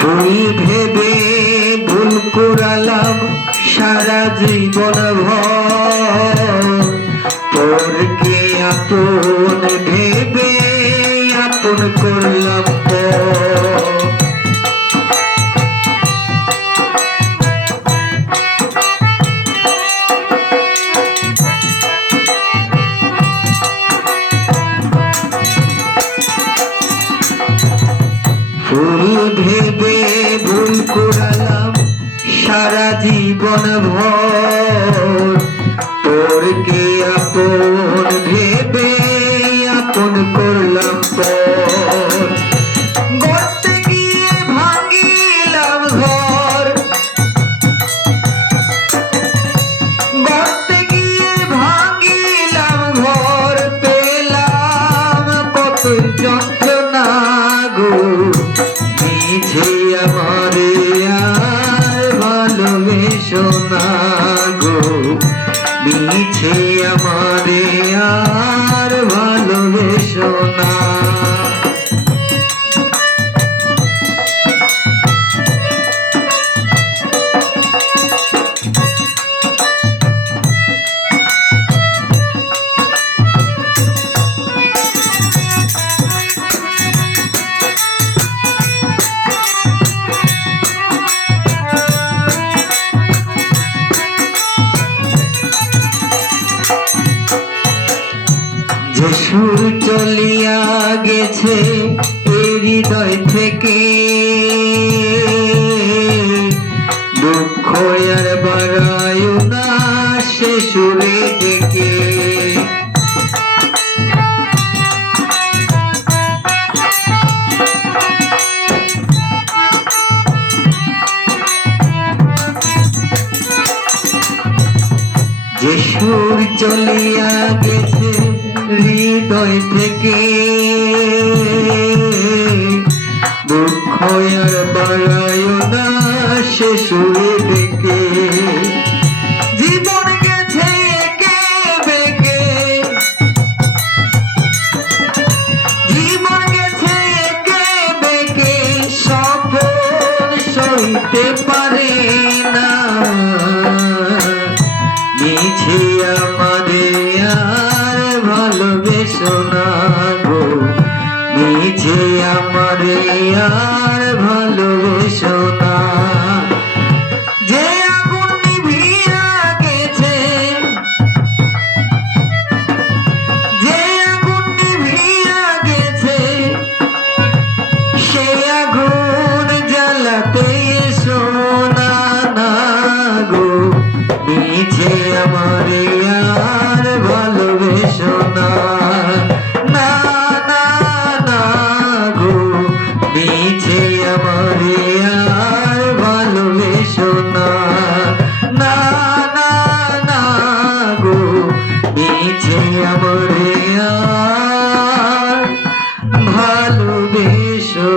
ফুল ভেবে ভুল কুড়ালাম সারা জীবন ভর, পরকে আপন ভেবে আপন করলাম পর। ফুল ভেবে ভুল কুড়ালাম সারা জীবন ভর, পরকে আপন ভেবে আপন করলাম পর। গড়তে গিয়ে ভাঙিলাম ঘর, গড়তে গিয়ে ভাঙিলাম ঘর, পেলাম কত যন্ত্রণা গো, মিছে আমারে আর ভালোবেসো না গো, মিছে আমারে আর ভালোবেসো না। যে সুর চলিয়া গেছে এই হৃদয় থেকে, দুঃখ আর বাড়ায় না সে সুরে ডেকে। যে সুর চলিয়া গেছে হৃদয় থেকে, দুঃখ আর বাড়ায় না সে সুরে ডেকে। জীবন গেছে একে বেঁকে, জীবন গেছে একে বেঁকে, সফল সইতে পারে না, মিছে আমারে আর ভালোবেসো না গো, মিছে আমারে আর ভালোবেসো না। যে আগুন নিভিয়া গেছে, যে আগুন নিভিয়া গেছে, সে আগুন জ্বালাতে এসো না না গো, মিছে আমারে আর ভালোবেসো না, না না না গো, মিছে আমারে আর ভালোবেসো না, না না না গো, মিছে আমারে আর ভালোবেসো